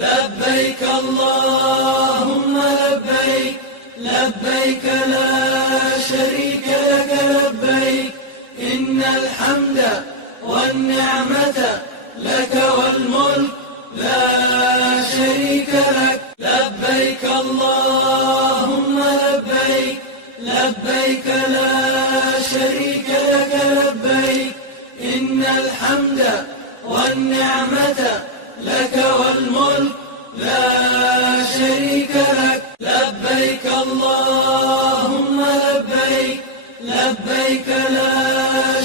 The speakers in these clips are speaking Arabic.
لبيك اللهم لبيك، لبيك لا شريك لك لبيك، إن الحمد والنعمة لك والملك لا شريك لك. لبيك اللهم لبيك، لبيك لا شريك لك لبيك، إن الحمد والنعمة لك والملك لا شريك لك. لبيك اللهم لبيك، لبيك لا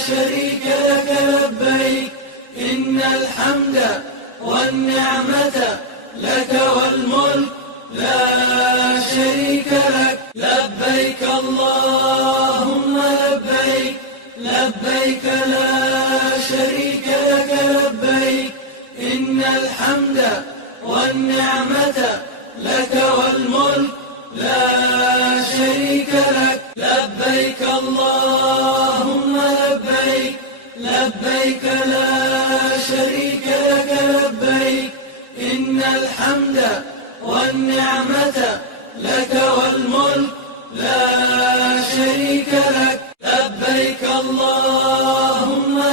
شريك لك لبيك، إن الحمد والنعمة لك والملك لا شريك لك. لبيك اللهم لبيك، لبيك لا شريك لك لبيك، إن الحمد والنعمة لك والملك لا شريك لك. لبيك اللهم لبيك، لبيك لا شريك لك لبيك، إن الحمد والنعمة لك والملك لا شريك لك. لبيك اللهم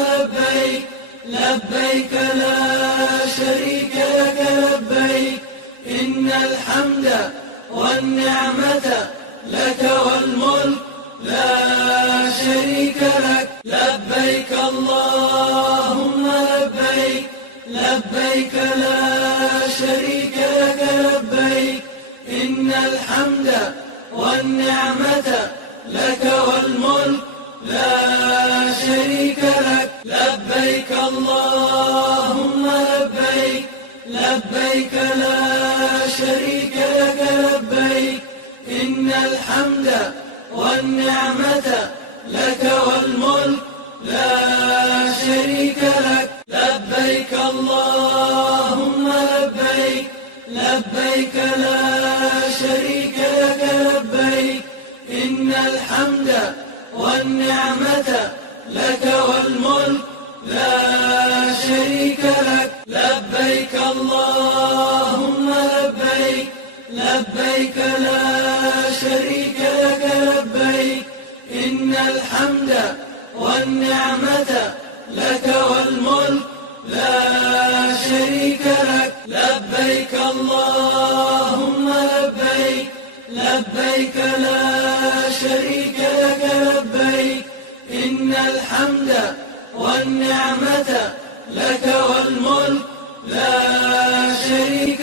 لبيك، لبيك لا شريك لك لبيك، إن الحمد والنعمة لك والملك لا شريك لك. لبيك اللهم لبيك، لبيك لا شريك لك لبيك، إن الحمد والنعمة لك والملك لا شريك لك. لبيك اللهم لبيك، لبيك لا شريك لك لبيك، إن الحمد والنعمة لك والملك لا شريك لك. لبيك اللهم لبيك، لبيك لا شريك لك لبيك، إن الحمد والنعمة لك والملك لا شريك لك. لبيك اللهم لبيك، لبيك لا شريك لك لبيك، إن الحمد والنعمة لك والملك لا شريك لك. لبيك اللهم لبيك، لبيك لا شريك لك لبيك، إن الحمد والنعمة لك والملك لا شريك لك. لبيك اللهم لبيك، لبيك لا شريك لك لبيك، إن الحمد والنعمة لك والملك لا شريك لك. لبيك لك. لبيك اللهم لبيك، لبيك لا شريك لك لبيك، إن الحمد والنعمة لك والملك لا شريك